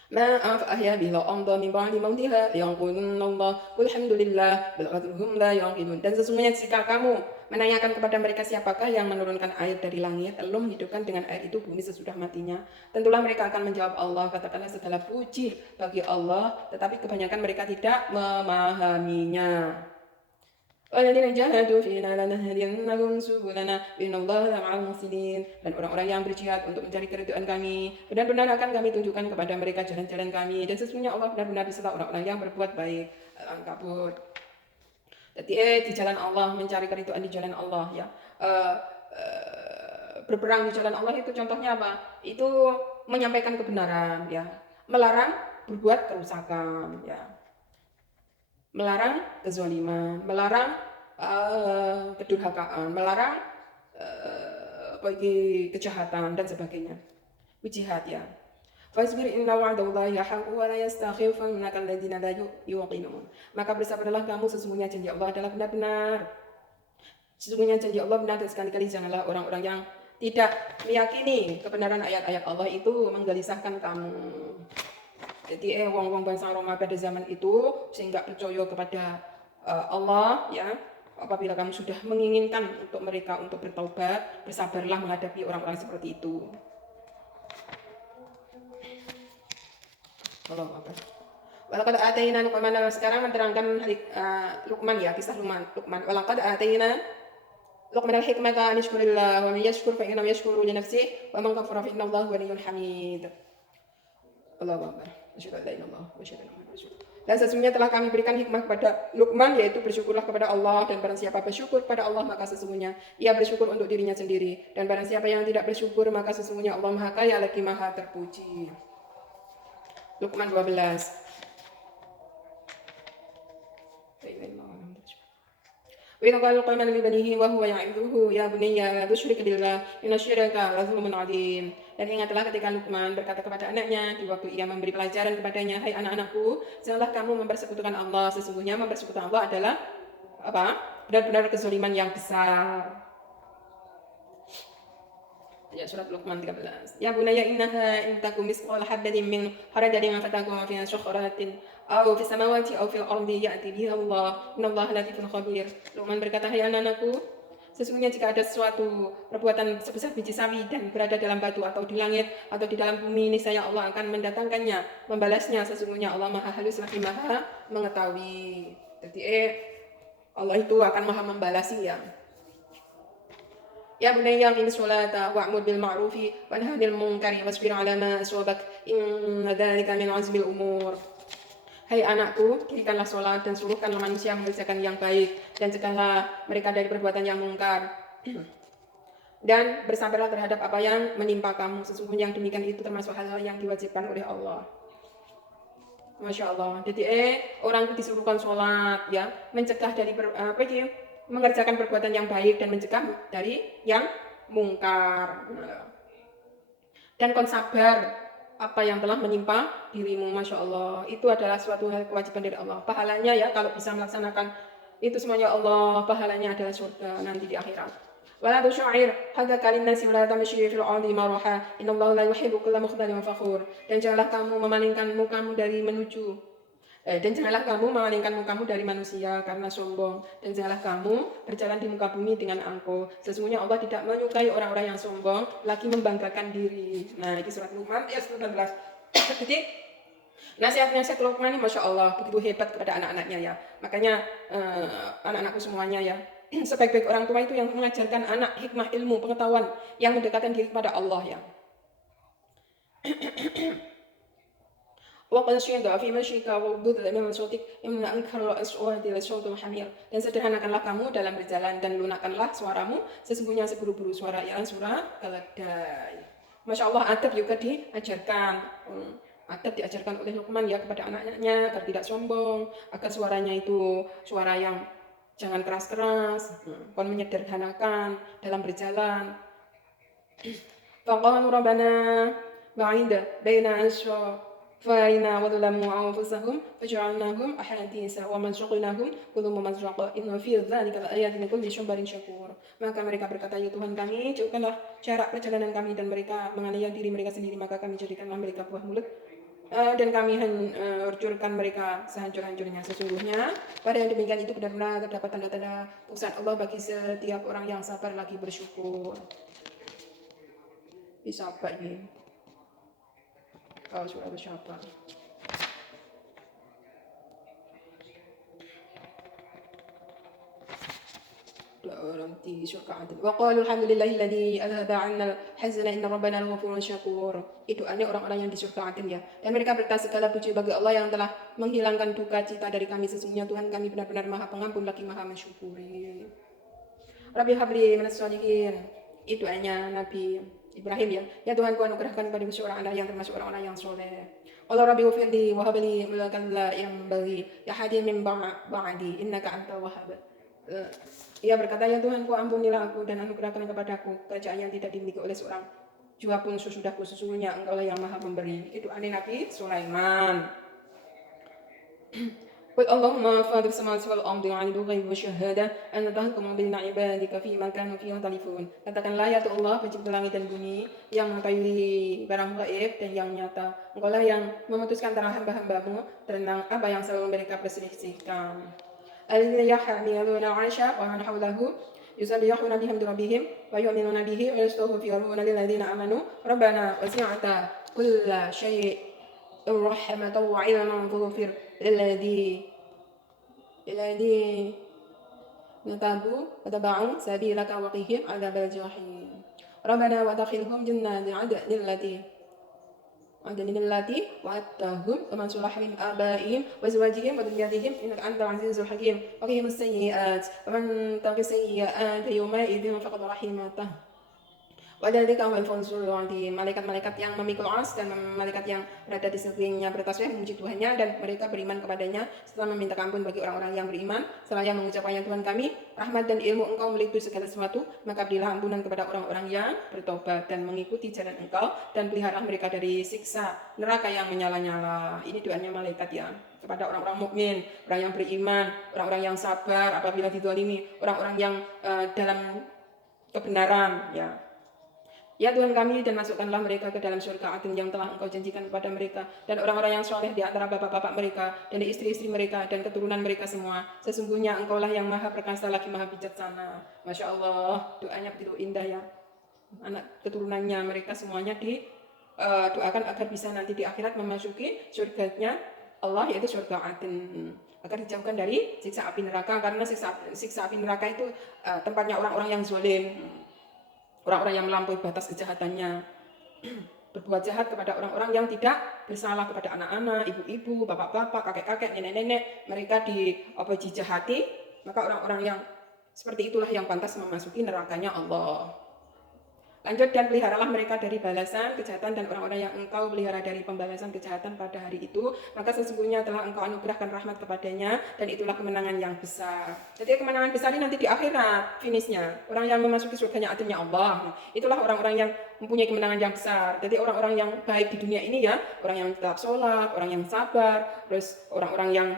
ما أحيا به الأرض من بعد موتها يقولون الله والحمد لله بل أكثرهم لا يعقلون. Dan sesungguhnya jika kamu menanyakan kepada mereka siapakah yang menurunkan air dari langit lalu menghidupkan dengan air itu bumi sesudah matinya, tentulah mereka akan menjawab Allah. Katakanlah segala puji bagi Allah, tetapi kebanyakan mereka tidak memahaminya. والذين جاهدوا فينا لنهدينهم سبلنا innallaha ma'al muhsinin. Dan orang-orang yang berjihad untuk mencari keridhaan kami, benar-benar akan kami tunjukkan kepada mereka jalan-jalan kami, dan sesungguhnya Allah benar-benar beserta orang-orang yang berbuat baik. Al-Ankabut. Jadi di jalan Allah, mencari keridhaan di jalan Allah ya. Berperang di jalan Allah itu contohnya apa? Itu menyampaikan kebenaran ya, melarang berbuat kerusakan ya, melarang kezaliman, melarang kedurhakaan, melarang kejahatan dan sebagainya. Jihad ya. Fasbir inna wa'dallahi haqqun wa la yastakhifannaka alladziina la yuqinun. Maka bersabarlah kamu, sesungguhnya janji Allah adalah benar-benar. Sesungguhnya janji Allah benar, dan sekali-kali janganlah orang-orang yang tidak meyakini kebenaran ayat-ayat Allah itu menggelisahkan kamu. Jadi wong-wong bangsa Roma pada zaman itu sehingga percaya kepada Allah ya. Apabila kamu sudah menginginkan untuk mereka untuk bertaubat, bersabarlah menghadapi orang-orang seperti itu. Allah apa? Walaqad atayna Luqman, sekarang menerangkan Luqman ya, kisah Luqman. Walaqad atayna Luqman al-hikmata an yashkurillah wa man yashkur fa innahu yashkuru li nafsihi wa man kafara fa innallaha ghaniyyun hamid. Allahu akbar. Dan sesungguhnya telah kami berikan hikmah kepada Luqman, yaitu bersyukurlah kepada Allah, dan barang siapa bersyukur kepada Allah maka sesungguhnya ia bersyukur untuk dirinya sendiri, dan barang siapa yang tidak bersyukur maka sesungguhnya Allah Maha Kaya lagi Maha Terpuji. Luqman 12. وإذا قال لقمان لبنيه وهو يعظه يا بني لا تشرك بالله إن الشرك لظلم عظيم. Dan ingatlah ketika Luqman berkata kepada anaknya di waktu ia memberi pelajaran kepadanya, hai anak-anakku, janganlah kamu mempersekutukan Allah, sesungguhnya mempersekutukan Allah adalah apa? Benar-benar kezaliman yang besar. Ya, surat Luqman 13. Ya bunayya innaha in takum misqal habatin min khardalin fatakun fi shukhratin aw fi samawati aw fil ardi ya'ti biha Allah innallaha latifun khabir. Luqman berkata, hai anak-anakku, sesungguhnya jika ada suatu perbuatan sebesar biji sawi dan berada dalam batu atau di langit atau di dalam bumi, niscaya Allah akan mendatangkannya, membalasnya, sesungguhnya Allah Maha halus lagi Maha mengetahui. Jadi Allah itu akan Maha membalasi ya. Ya bunayya aqimi sholata wa'mur bil ma'rufi wanha 'anil munkari wasbir 'ala ma asabak inna dzalika min 'azmil umur. Hai anakku, dirikanlah sholat dan suruhkanlah manusia mengerjakan yang baik, dan cegahlah mereka dari perbuatan yang mungkar. Dan bersabarlah terhadap apa yang menimpa kamu, sesungguhnya yang demikian itu termasuk hal-hal yang diwajibkan oleh Allah. Masya Allah. Jadi orang itu disuruhkan sholat ya, mencegah dari mengerjakan perbuatan yang baik dan mencegah dari yang mungkar. Dan kon sabar apa yang telah menimpa dirimu. Masya Allah, itu adalah suatu hal kewajiban dari Allah. Pahalanya ya, kalau bisa melaksanakan itu semuanya Allah, pahalanya adalah surga nanti di akhirat. Wala tusya'ir hadaka linnasi wala tamshi fil ardi maraha innallaha la yuhibbu kulla mukhtalin fakhur. Dan janganlah kamu memalingkan mukamu dari manusia karena sombong, dan janganlah kamu berjalan di muka bumi dengan angkuh, sesungguhnya Allah tidak menyukai orang-orang yang sombong lagi membanggakan diri. Nah, ini surat Luqman ayat 19. Jadi nasihat-nasihat Luqman ini Masya Allah begitu hebat kepada anak-anaknya ya. Makanya anak-anakku semuanya ya, sebaik-baik orang tua itu yang mengajarkan anak hikmah ilmu pengetahuan yang mendekatkan diri kepada Allah ya. Dan sederhanakanlah kamu dalam berjalan, dan lunakkanlah suaramu sesungguhnya seburu-buru suara, ya suara keledai. Masya Allah, adab juga diajarkan. Adab diajarkan oleh Luqman ya kepada anak-anaknya agar tidak sombong, agar suaranya itu suara yang jangan keras-keras, kon menyederhanakan dalam berjalan. Faqalu rabbana ba'ida baina فإنا وظلموا أنفسهم فجعلناهم أحاديث ومزقناهم كل ممزق إن في ذلك لآيات لكل صبار شكور. Maka mereka berkata, ya Tuhan kami, jauhkanlah jarak perjalanan kami dan mereka menganiaya diri mereka sendiri, maka kami jadikanlah mereka buah mulut dan kami hancurkan mereka sehancur-hancurnya. Sesungguhnya pada yang demikian itu benar-benar terdapat tanda-tanda pusat Allah bagi setiap orang yang sabar lagi bersyukur. Bisa apa ini? Surah Al-Syafaq. orang di surga Aden. Wa qalu alhamdulillahilladzi adhaba 'anna al-hazana inna rabbana laghafurun syakur. Itu doanya orang-orang yang di surga Aden ya. Dan mereka berkata segala puji bagi Allah yang telah menghilangkan duka cita dari kami, sesungguhnya Tuhan kami benar-benar Maha Pengampun lagi Maha Mensyukuri. Rabbi habli minas sholihin. Itu doanya Nabi Ibrahim ya. Ya Tuhan, ku anugerahkan pada seorang anak yang termasuk orang-orang yang soleh. Allah Rabbi ufirli wa habli mulkan la yang bagi ya hadi min ba'di innaka antal wahhab. Ia berkata, ya Tuhan, ku ampunilah aku dan anugerahkan kepadaku kerajaan yang tidak dimiliki oleh seorang jua pun sesudahku, sesungguhnya engkau lah yang maha pemberi. Itu Nabi Sulaiman. Qul Allahumma fatir samawati wal ardi alimul ghaibi wasyahada anta tahkumu baina ibadika fima kanu fihi yakhtalifun. Katakanlah, ya Allah, pencipta langit dan bumi, yang mengetahui barang gaib dan yang nyata. Engkau lah yang memutuskan antara hamba-hambamu tentang apa yang selalu mereka perselisihkan. Alladzina yahmiluna 'arsya wa man hawlahu yusabbihuna bihamdi rabbihim wa yu'minuna bihi wa yastaghfiruna lil ladzina amanu rabbana wasi'ta kulla syai'in rahmatan wa 'ilman faghfir lilladzi natabu wa taba'u sabilaka wa qihim 'adzabal jahim. Rabbana wa adkhilhum jannati 'adnin allati wa'adtahum wa man salaha min abaihim wa azwajihim wa dhurriyyatihim innaka antal azizul hakim. Wa qihimus sayyi'at wa man taqi sayyi'at yawma idzin faqad rahimatahu wa dzalika huwal fawzul 'adzim. Malaikat-malaikat yang memikul ars dan malaikat yang berada di sekelilingnya bertasbih memuji Tuhannya, dan mereka beriman kepadanya setelah meminta ampun bagi orang-orang yang beriman. Seraya mengucapkan, ya Tuhan kami, rahmat dan ilmu Engkau meliputi segala sesuatu, maka berilah ampunan kepada orang-orang yang bertobat dan mengikuti jalan Engkau, dan pelihara mereka dari siksa neraka yang menyala-nyala. Ini doanya malaikat ya, kepada orang-orang mukmin, orang yang beriman, orang-orang yang sabar apabila dizalimi, orang-orang yang dalam kebenaran ya. Ya Tuhan kami, dan masukkanlah mereka ke dalam surga Aden yang telah Engkau janjikan kepada mereka, dan orang-orang yang soleh di antara bapak-bapak mereka, dan istri-istri mereka, dan keturunan mereka semua. Sesungguhnya Engkau lah yang maha perkasa lagi maha bijaksana. Masya Allah, doanya begitu indah ya. Anak keturunannya mereka semuanya doakan agar bisa nanti di akhirat memasuki surganya Allah, yaitu surga Aden, agar dijauhkan dari siksa api neraka, karena siksa api neraka itu tempatnya orang-orang yang zalim, orang-orang yang melampaui batas kejahatannya, berbuat jahat kepada orang-orang yang tidak bersalah, kepada anak-anak, ibu-ibu, bapak-bapak, kakek-kakek, nenek-nenek, mereka dijahati, maka orang-orang yang seperti itulah yang pantas memasuki nerakanya Allah. Lanjut, dan peliharalah mereka dari balasan kejahatan, dan orang-orang yang Engkau pelihara dari pembalasan kejahatan pada hari itu, maka sesungguhnya telah Engkau anugerahkan rahmat kepadanya, dan itulah kemenangan yang besar. Jadi kemenangan besar ini nanti di akhirat finishnya, orang yang memasuki surganya Adennya Allah. Itulah orang-orang yang mempunyai kemenangan yang besar. Jadi orang-orang yang baik di dunia ini ya, orang yang tetap sholat, orang yang sabar, terus orang-orang yang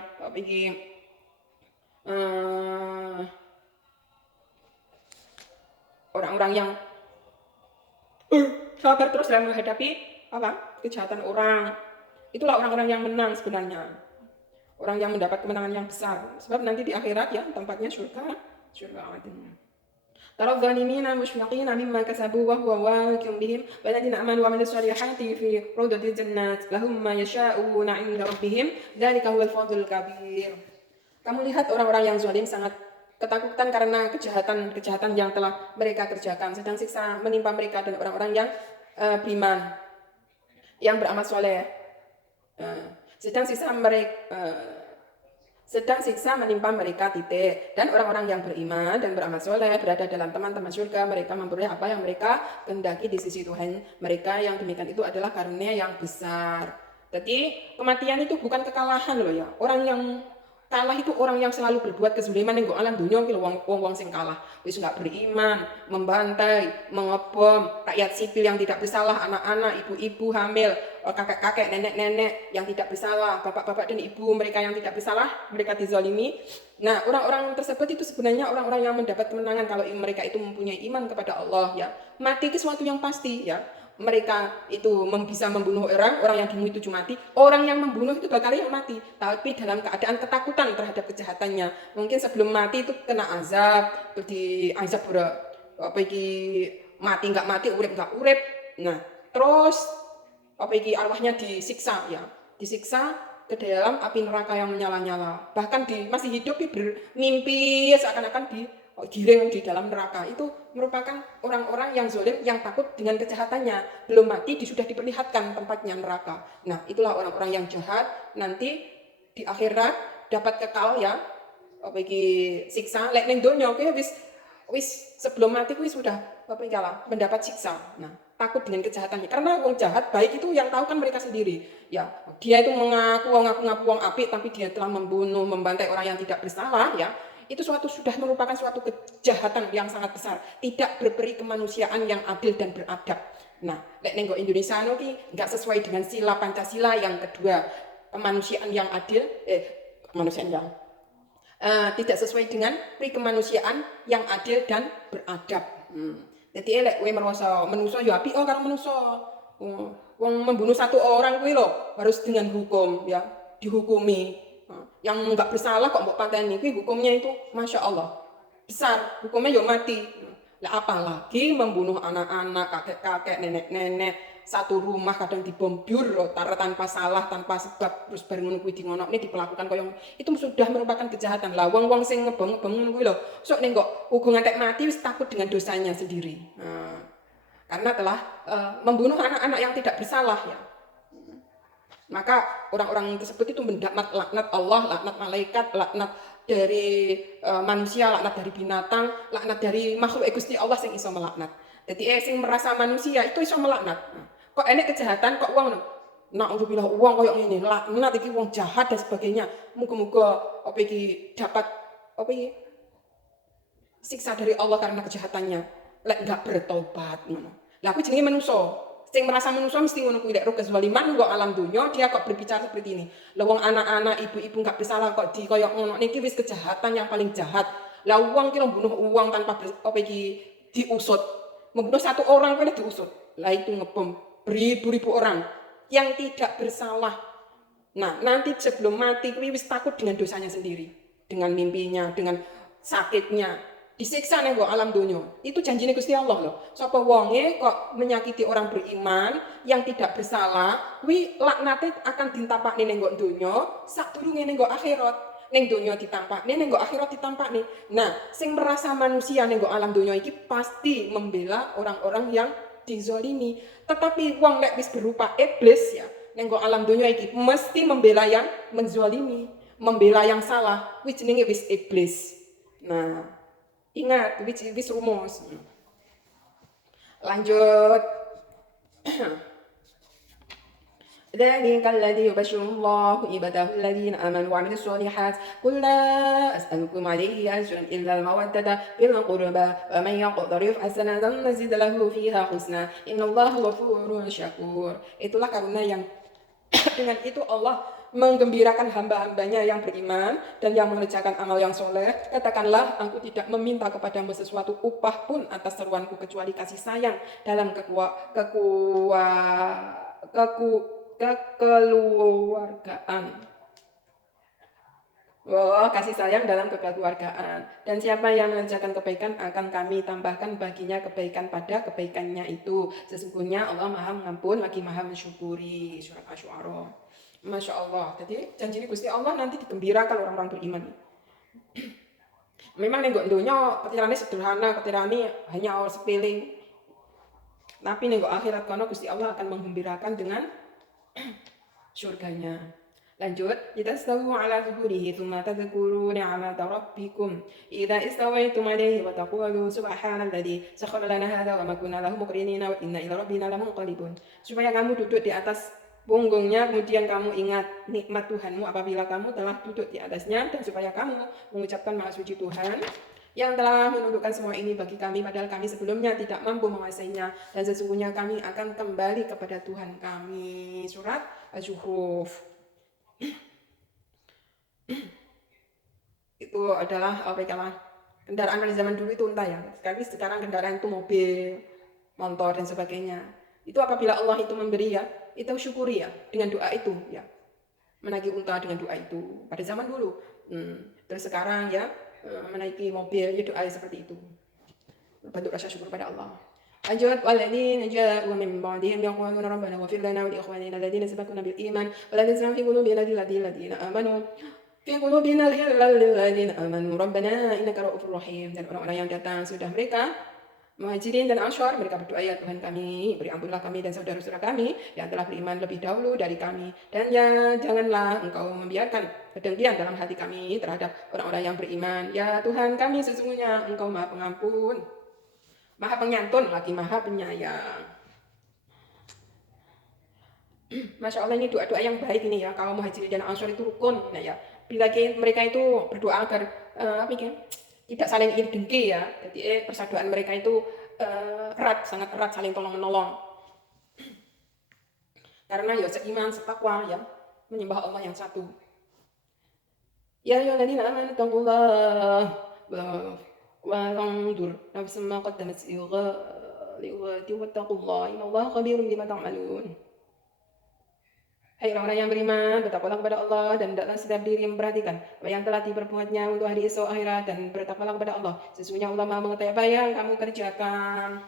orang-orang yang sabar terus dalam menghadapi kejahatan orang. Itulah orang-orang yang menang sebenarnya, orang yang mendapat kemenangan yang besar. Sebab nanti di akhirat ya tempatnya surga Aden. Taral zalimina mushfiqina mimma kasabu wa huwa waqi'un bihim walladzina amanu wa amilus solihati fi rawdatil jannat lahum ma yasha'una 'inda rabbihim dzalika huwal fadlul kabir. Kamu lihat orang-orang yang zalim sangat ketakutan karena kejahatan yang telah mereka kerjakan, sedang siksa menimpa mereka dan orang-orang yang beriman, yang beramal soleh. Sedang siksa menimpa mereka titik, dan orang-orang yang beriman dan beramal soleh berada dalam teman-teman surga. Mereka memperoleh apa yang mereka kehendaki di sisi Tuhan mereka, yang demikian itu adalah karunia yang besar. Jadi kematian itu bukan kekalahan loh ya. Orang yang kalah itu orang yang selalu berbuat kezuliman ning alam dunia iki lho, wong sing kalah wis enggak beriman, membantai, mengebom rakyat sipil yang tidak bersalah, anak-anak, ibu-ibu hamil, kakek-kakek, nenek-nenek yang tidak bersalah, bapak-bapak dan ibu mereka yang tidak bersalah, mereka dizalimi. Nah, orang-orang tersebut itu sebenarnya orang-orang yang mendapat kemenangan kalau mereka itu mempunyai iman kepada Allah ya. Mati itu sesuatu yang pasti ya. Mereka itu bisa membunuh orang yang dibunuh itu cuma mati. Orang yang membunuh itu bakal yang mati, tapi dalam keadaan ketakutan terhadap kejahatannya. Mungkin sebelum mati itu kena azab, terus diazab mati nggak mati, urip nggak urip. Nah, terus arwahnya disiksa ya, disiksa ke dalam api neraka yang menyala-nyala. Bahkan masih hidup bermimpi seakan-akan giring di dalam neraka. Itu merupakan orang-orang yang zalim yang takut dengan kejahatannya. Belum mati sudah diperlihatkan tempatnya neraka. Nah, itulah orang-orang yang jahat nanti di akhirat dapat kekal ya. Apa iki siksa lek ning donya kuwi wis sebelum mati kuwi sudah apa iki mendapat siksa. Nah, takut dengan kejahatannya. Karena wong jahat baik itu yang tahu kan mereka sendiri. Ya, dia itu mengaku wong apik tapi dia telah membunuh, membantai orang yang tidak bersalah ya. Itu sudah merupakan suatu kejahatan yang sangat besar. Tidak berperi kemanusiaan yang adil dan beradab. Nah, lek ning Indonesia ki enggak sesuai dengan sila Pancasila yang kedua, kemanusiaan yang adil, kemanusiaan yang tidak sesuai dengan pri kemanusiaan yang adil dan beradab. Jadi elek kowe merasa manusa ya apik karo manusa. Wong membunuh satu orang kuwi lho harus dengan hukum ya, dihukumi. Yang enggak bersalah kok mbok pateni kuwi hukumnya itu Masya Allah besar, hukumnya ya mati. Lah apalagi membunuh anak-anak, kakek-kakek, nenek-nenek, satu rumah kadang dibombyur loh, tanpa salah, tanpa sebab, terus bareng ngono kuwi dingonokne diperlakukan koyo itu sudah merupakan kejahatan. Lah wong-wong sing ngebong-ngebong ngono kuwi lho, sok ning kok ugo ngantek mati wis takut dengan dosanya sendiri. Karena telah membunuh anak-anak yang tidak bersalah ya. Maka orang-orang tersebut itu mendapat laknat Allah, laknat malaikat, laknat dari manusia, laknat dari binatang, laknat dari makhluk Gusti Allah sing iso melaknat. Jadi sing merasa manusia itu iso melaknat. Kok enek kejahatan kok wong naudzubillah wong koyo ngene, laknat iki wong jahat dan sebagainya. Muga-muga apa iki dapat apa iki siksa dari Allah karena kejahatannya. Lek enggak bertobat ngono. Lah aku jenenge manusa. Sing merasa manusia mesti ngono kuwi lek ro kezaliman kok alam dunya dia kok berbicara seperti ini. Lah wong anak-anak ibu-ibu enggak bersalah kok di koyo ngono niki wis kejahatan yang paling jahat. Lah wong ki bunuh uang tanpa apa iki diusut. Membunuh satu orang kuwi diusut. Lah itu ngebom beribu-ribu orang yang tidak bersalah. Nah, nanti sebelum mati kuwi wis takut dengan dosanya sendiri, dengan mimpinya, dengan sakitnya. Disiksa ning alam dunia. Itu janjine Gusti Allah loh. Sapa wonge kok menyakiti orang beriman yang tidak bersalah, kuwi laknate akan ditampakne ning dunia sadurunge ning akhirat. Ning dunia ditampakne, ning akhirat ditampakne. Nah, sing merasa manusia ning alam dunia iki pasti membela orang-orang yang dizalimi. Tetapi wong lek wis berupa iblis ya, ning alam dunia iki mesti membela yang menzalimi, membela yang salah. Kuwi jenenge wis iblis. Nah, ingat, wis rumus. Lanjut. ذلك الذي يبشر الله عباده الذين آمنوا وعملوا الصالحات قل لا أسألكم عليه أجرا إلا المودة في القربى ومن يقترف حسنة نزد له فيها حسنا إن الله غفور شكور. Itulah karena yang dengan itu Allah menggembirakan hamba-hambanya yang beriman dan yang mengerjakan amal yang soleh. Katakanlah, aku tidak meminta kepadamu sesuatu upah pun atas seruanku kecuali kasih sayang dalam kekeluargaan. Kasih sayang dalam kekeluargaan. Dan siapa yang mengerjakan kebaikan akan kami tambahkan baginya kebaikan pada kebaikannya itu. Sesungguhnya Allah Maha Mengampun lagi Maha Mensyukuri. Surat Asy-Syu'ara. Masya Allah. Jadi janji Gusti Allah nanti digembirakan orang-orang beriman. Memang nenggok dunia ketirane sederhana, ketirane hanya sepele. Tapi nenggok akhirat kono Gusti Allah akan menggembirakan dengan surganya. Lanjut, litastawu ala zuhurihi thumma tadhkuru ni'mata rabbikum idza istawaytum alayhi wa taqulu subhanalladzi sakhkhara lana hadza wa ma kunna lahu muqrinin wa inna ila rabbina lamunqalibun. Supaya kamu duduk di atas punggungnya, kemudian kamu ingat nikmat Tuhanmu apabila kamu telah duduk di atasnya, dan supaya kamu mengucapkan maha suci Tuhan yang telah menundukkan semua ini bagi kami, padahal kami sebelumnya tidak mampu menguasainya, dan sesungguhnya kami akan kembali kepada Tuhan kami. Surat Az-Zukhruf. Itu adalah kendaraan pada zaman dulu itu entah ya. Sekarang kendaraan itu mobil, motor dan sebagainya. Itu apabila Allah itu memberi ya, itu syukuri ya dengan doa itu ya. Menaiki unta dengan doa itu pada zaman dulu. Terus sekarang ya menaiki mobil ya doa seperti itu. Bentuk rasa syukur pada Allah. Lanjut, walladzina ja'u min ba'dihim yaquluna rabbana ighfir lana wa li ikhwanina alladhina sabaquna bil iman wa la taj'al fi qulubina ghillan lil ladzina amanu Fi qulubina al-ghillal lilladzina amanu rabbana innaka ra'ufur rahim. Dan orang-orang yang datang sudah mereka Muhajirin dan Ansyar, mereka berdoa, ya Tuhan kami, beri ampunlah kami dan saudara-saudara kami yang telah beriman lebih dahulu dari kami. Dan ya janganlah Engkau membiarkan kedengkian dalam hati kami terhadap orang-orang yang beriman. Ya Tuhan kami, sesungguhnya Engkau Maha Pengampun, Maha Penyantun, lagi Maha Penyayang. Masya Allah, ini doa-doa yang baik ini ya. Kalau Muhajirin dan Ansyar itu rukun, nah ya. Bila mereka itu berdoa agar tidak saling iri dengki ya. Jadi persaudaraan mereka itu erat, sangat erat, saling tolong menolong. Karena ya seiman, setakwa ya, menyembah Allah yang satu. Ya ayyuhalladzina amanu taqullaha wa anzur nafsum ma qaddamat lighadin wattaqullaha innallaha khabirum bima ta'malun. Hai orang-orang yang beriman, bertakwalah kepada Allah dan hendaklah setiap diri memperhatikan apa yang telah diperbuatnya untuk hari esok akhirat, dan bertakwalah kepada Allah. Sesungguhnya Allah Maha mengetahui apa yang kamu kerjakan.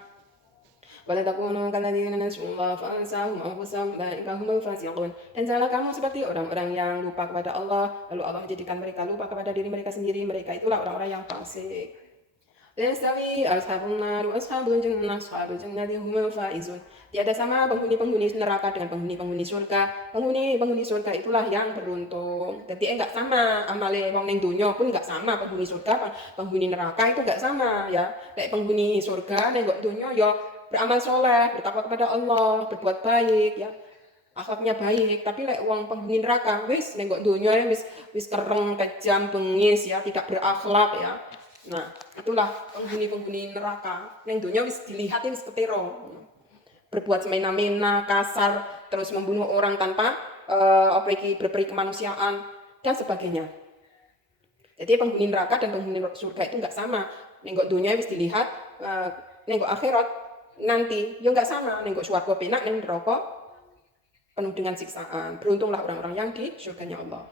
Wala takunu kalladzina nasullaha fa ansahum anfusahum ulaika humul fasiqun. Dan janganlah kamu seperti orang-orang yang lupa kepada Allah, lalu Allah menjadikan mereka lupa kepada diri mereka sendiri. Mereka itulah orang-orang yang fasik. Yastawi ashabun nar wa ashabul jannati humul faizun. Tiada sama penghuni-penghuni neraka dengan penghuni-penghuni surga. Penghuni-penghuni surga itulah yang beruntung. Jadi enggak sama amale wong ning donya pun enggak sama, penghuni surga, penghuni neraka itu enggak sama ya. Kayak penghuni surga ning donya ya beramal soleh, bertakwa kepada Allah, berbuat baik ya. Akhlaknya baik, tapi lek wong penghuni neraka wis ning donya ya wis kereng, kejam, bengis ya, tidak berakhlak ya. Nah, itulah penghuni-penghuni neraka. Ning donya wis dilihatin wis ketero. Berbuat semena-mena, kasar, terus membunuh orang tanpa berperi kemanusiaan dan sebagainya. Jadi penghuni neraka dan penghuni surga itu enggak sama. Nenggok dunia wis dilihat, nenggok akhirat nanti ya enggak sama. Nenggok surga penak, nenggok neraka penuh dengan siksaan. Beruntunglah orang-orang yang di surganya Allah.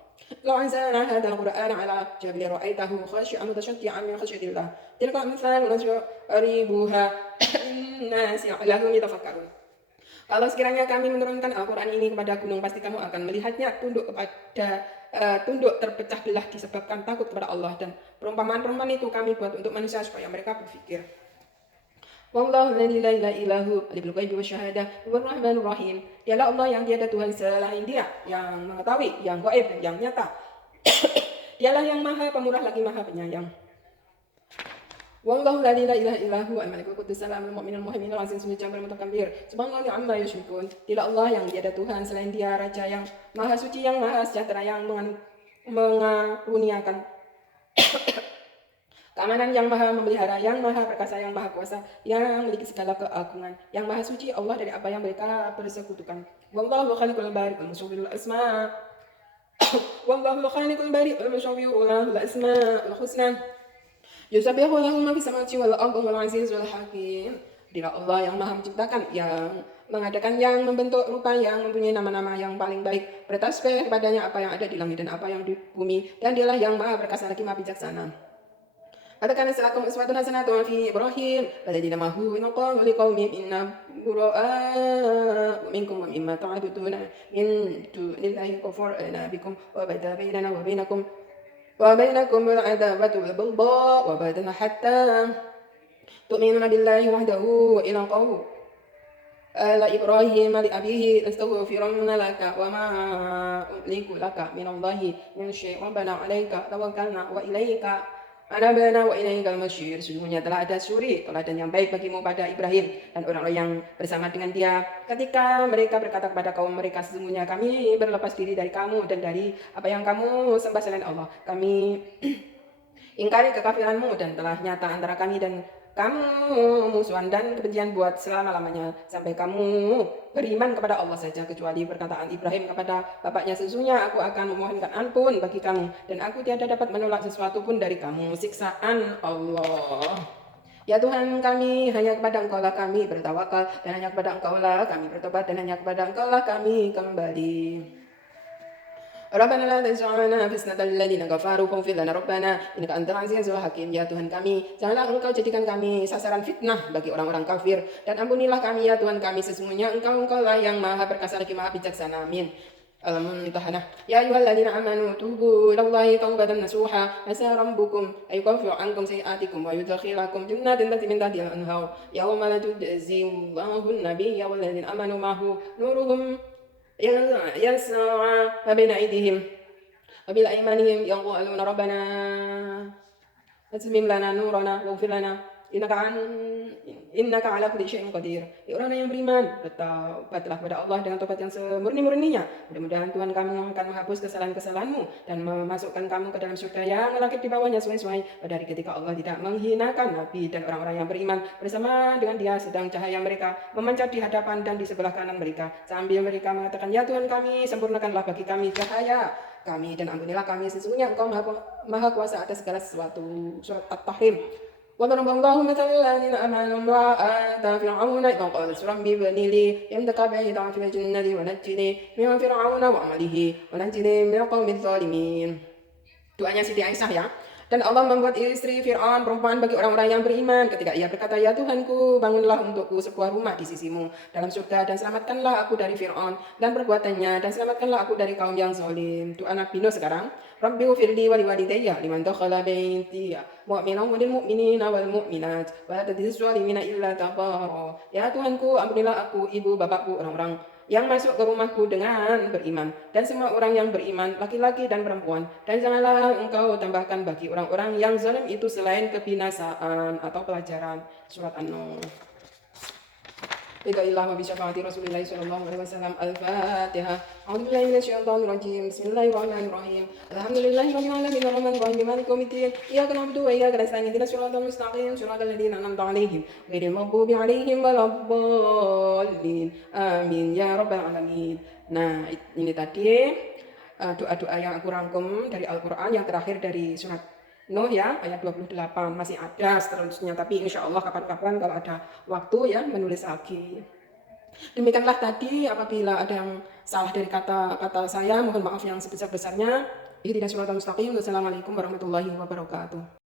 Law anzalna hadzal qur'ana 'ala jabalin ra'aitahu khashi'an mutasaddian min khashyatillah. Tilka amsalun nasribuha lin-nasi 'la'allahum yatafakkarun. Kalau sekiranya kami menurunkan Al-Quran ini kepada gunung, pasti kamu akan melihatnya tunduk terpecah belah disebabkan takut kepada Allah. Dan perumpamaan-perumpamaan itu kami buat untuk manusia supaya mereka berpikir. Wallahu la ilaha illa hu alimul ghaibi wasyahadah huwar rahmanur rahim. Dialah Allah yang tiada Tuhan selain Dia, yang mengetahui, yang gaib, yang nyata. Dialah yang Maha Pemurah lagi Maha Penyayang. Wallahu la ilaha illa hu al-malikul quddus salamul mu'minul muhaiminul aziz jabbarul mutakabbir. Subhanallah amma yusyrikun. Dialah Allah yang tiada Tuhan selain Dia, Raja yang Maha Suci, yang Maha Sejahtera, yang mengaruniakan keamanan, yang Maha Memelihara, yang Maha Perkasa, yang Maha Kuasa, yang memiliki segala keagungan, yang Maha Suci Allah dari apa yang mereka persekutukan. Wallahu khaliqul bari wal musawwirul asma. Wallahu khaliqul bari wal musawwirul asma husna. Yusabbihu lahu ma fis samawati wal ardi wal aziz wal hakim. Dia Allah yang Maha menciptakan, yang mengadakan, yang membentuk rupa, yang mempunyai nama-nama yang paling baik. Bertasbih kepadanya apa yang ada di langit dan apa yang di bumi, dan Dialah yang Maha Perkasa lagi Maha Bijaksana. Katakan lakum uswatun hasanatun fi Ibrahim walladzina ma'ahu in qalu liqaumihim inna bura'a minkum wa mimma ta'buduna min dunillahi kafarna bikum wa bada bainana wa bainakum al-'adawatu wal baghdha wa badana hatta tu'minuna billahi wahdahu wa ila qawm ala Ibrahim li abihi astaghfirunna laka wa ma umliku laka min Allahi min syai' rabbana 'alaika tawakkalna wa ilaika Anabana wa ilaikal masyir. Sesungguhnya telah ada suri teladan yang baik bagimu pada Ibrahim dan orang-orang yang bersama dengan dia, ketika mereka berkata kepada kaum mereka, sesungguhnya kami berlepas diri dari kamu dan dari apa yang kamu sembah selain Allah. Kami ingkari kekafiranmu dan telah nyata antara kami dan kamu musuhan dan kebencian buat selama-lamanya sampai kamu beriman kepada Allah saja, kecuali perkataan Ibrahim kepada bapaknya, sesungguhnya aku akan memohonkan ampun bagi kamu dan aku tiada dapat menolak sesuatu pun dari kamu siksaan Allah. Ya Tuhan kami, hanya kepada Engkau lah kami bertawakal, dan hanya kepada Engkau lah kami bertobat, dan hanya kepada Engkau lah kami kembali. Rabbana la taj'alna fitnatan lil ladzina kafaru faghfir lana rabbana innaka antal azizul hakim. Ya Tuhan kami, janganlah Engkau jadikan kami sasaran fitnah bagi orang-orang kafir, dan ampunilah kami ya Tuhan kami, sesungguhnya Engkau lah yang Maha Perkasa lagi Maha Bijaksana. Amin. الممتحنة يا أيها الذين آمنوا توبوا إلى الله توبة نصوحا عسى ربكم أن يكفر عنكم سيئاتكم ويدخلكم جنات تجري من تحتها الأنهار يوم لا تجزي الله النبي والذين آمنوا معه نورهم يسعى بين أيديهم وبأيمانهم يقولون ربنا أتمم لنا نورنا واغفر لنا innaka ala kulli syai'in qadir. Ya orang yang beriman, bertobatlah kepada Allah dengan tobat yang semurni-murninya. Mudah-mudahan Tuhan kamu akan menghapus kesalahan-kesalahanmu dan memasukkan kamu ke dalam surga yang langit di bawahnya sesuai pada hari ketika Allah tidak menghinakan Nabi dan orang-orang yang beriman bersama dengan dia sedang cahaya mereka memancar di hadapan dan di sebelah kanan mereka sambil mereka mengatakan, ya Tuhan kami, sempurnakanlah bagi kami cahaya kami dan ampunilah kami, sesungguhnya Engkau maha kuasa atas segala sesuatu. Surat At-Tahrim. وضرب الله مثلا الذين آمنوا امرأة فرعون إذ قالت رب ابن لي عندك بيتا في الجنة ونجني من فرعون وعمله ونجني من القوم الظالمين. Doanya Siti Aisyah ya. Dan Allah membuat istri Fir'aun perempuan bagi orang-orang yang beriman ketika ia berkata, ya Tuhanku, bangunlah untukku sebuah rumah di sisimu dalam surga dan selamatkanlah aku dari Fir'aun dan perbuatannya dan selamatkanlah aku dari kaum yang zalim. Doa Nabi Nuh sekarang. Rabbi ufirli wali walidayya liman dakhala baitiya mu'minan walil mu'minina wal mu'minat wa la tadzis zalimina illa tabara. Ya Tuhanku, ampunilah aku, ibu, bapakku, orang-orang yang masuk ke rumahku dengan beriman dan semua orang yang beriman, laki-laki dan perempuan, dan janganlah engkau tambahkan bagi orang-orang yang zalim itu selain kebinasaan atau pelajaran. Surat An-Nur. Bida'illah wa bisyafaati Rasulillah sallallahu alaihi wasallam. Al-Fatihah. A'udzubillahi minasyaitonir rajim. Bismillahirrahmanirrahim. Alhamdulillahi rabbil alamin arrahmanir rahim maliki yaumiddin. Iyyaka na'budu wa iyyaka nasta'in. Ihdinas siratal mustaqim. Siratal ladzina an'amta 'alaihim ghairil maghdubi 'alaihim waladdallin. Amin ya rabbal alamin. Nah, ini tadi doa-doa yang aku rangkum dari Al-Qur'an yang terakhir dari surat Nuh ya, ayat 28. Masih ada seterusnya, tapi insya Allah kapan-kapan kalau ada waktu ya menulis lagi. Demikianlah tadi, apabila ada yang salah dari kata-kata saya, mohon maaf yang sebesar-besarnya. Ihdinas siratal mustaqim. Wassalamualaikum warahmatullahi wabarakatuh.